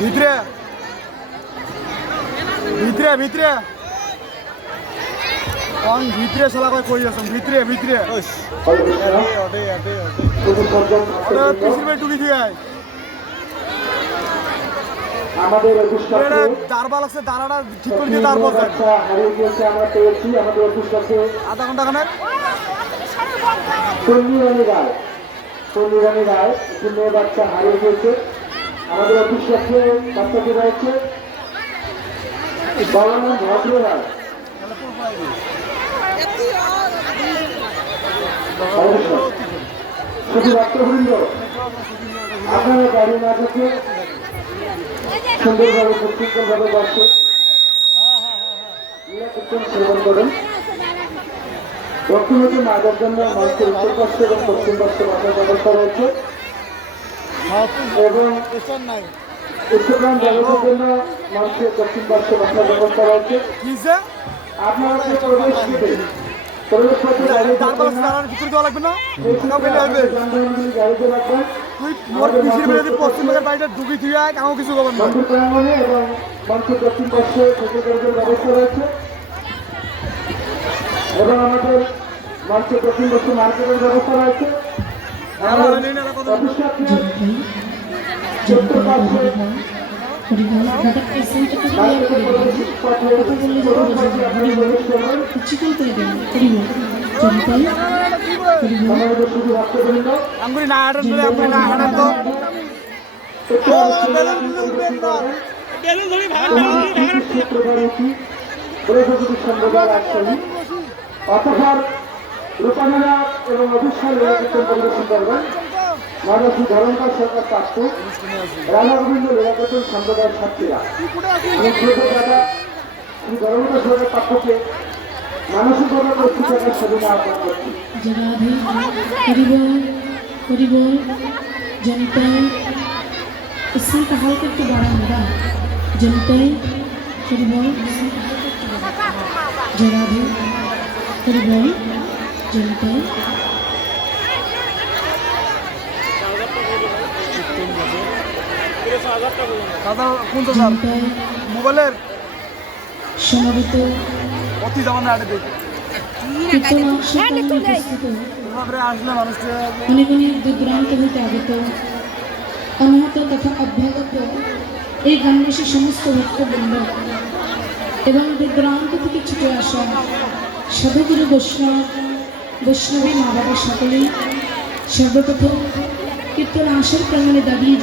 ভিতরে ভিতরে ভিতরে কোন ভিতরে শালা কই আছেন ভিতরে ভিতরে ওটা পিছনে টুকি দিয়ে আমাদের অফিসটাকে দারবাল আছে দাঁড়াটা ঠিক করে দিয়ে দাঁড় বসে হারিয়ে গিয়েছে আমরা পেয়েছি আমাদের অফিসটাকে আধা ঘন্টা খানে তন্নি রানী রায় একটি মেয়ে বাচ্চা হারিয়ে গিয়েছে আমাদের অফিসটাকে বাচ্চাকে রয়েছে বাবা নাম ভদ্র রায় শুধু রাত্রবৃন্দ আপনারা গাড়ি না থেকে সুন্দরভাবে প্রত্যেকভাবে বসে সেবন করেন দক্ষিণমুখী মাদের জন্য মানুষের উত্তর পার্শ্ব এবং পশ্চিম পার্শ্ব মাথার ব্যবস্থা রয়েছে এবং উত্তরগ্রাম ব্যবসার জন্য মানুষের দক্ষিণ পার্শ্ব মাথার ব্যবস্থা রয়েছে আপনারা প্রবেশ পথে গাড়িতে রাখবেন ঢুকি দিয়ে আমার কিছু খবর না এবং মানুষের দক্ষিণ পার্শ্বে ব্যবস্থা রয়েছে এবং আমাদের মানুষের দক্ষিণ পার্শ্বে মার্কেটের ব্যবস্থা রয়েছে আমি না হাঁটান বলে আপনি না হাঁটান তো অতঃপর রূপানীরা এবং অফিসার নিরাপত্তা পরিবেশন করবেন মানসী ধরনকার সরকার পাত্র রাধা গোবিন্দ নিরাপত্তন সম্প্রদায়ের ছাত্রীরা আমি ছোট দাদা শ্রী ধর্মকার সরকার পাত্রকে মানসিকভাবে প্রস্তুত থাকার সুবিধা আহ্বান করছি जनताएं इसी का हाल करके बड़ा होगा जनताएं करीबन जरा भी करीबन जनताएं দাদা কোনটা স্যার মোবাইলের সমাবেত অতি জামানে আটে দেখি আসলে মানুষটা অনেক অনেক দূরান্ত হইতে আগত অনাহত তথা অভ্যাগত এই গ্রামবাসী সমস্ত ভক্তবৃন্দ এবং দূরান্ত থেকে ছুটে আসা সাধুগুরু বৈষ্ণবী মা বাবা সকলেই সর্বপ্রথম কীর্তন আসার প্রাঙ্গণে দাঁড়িয়ে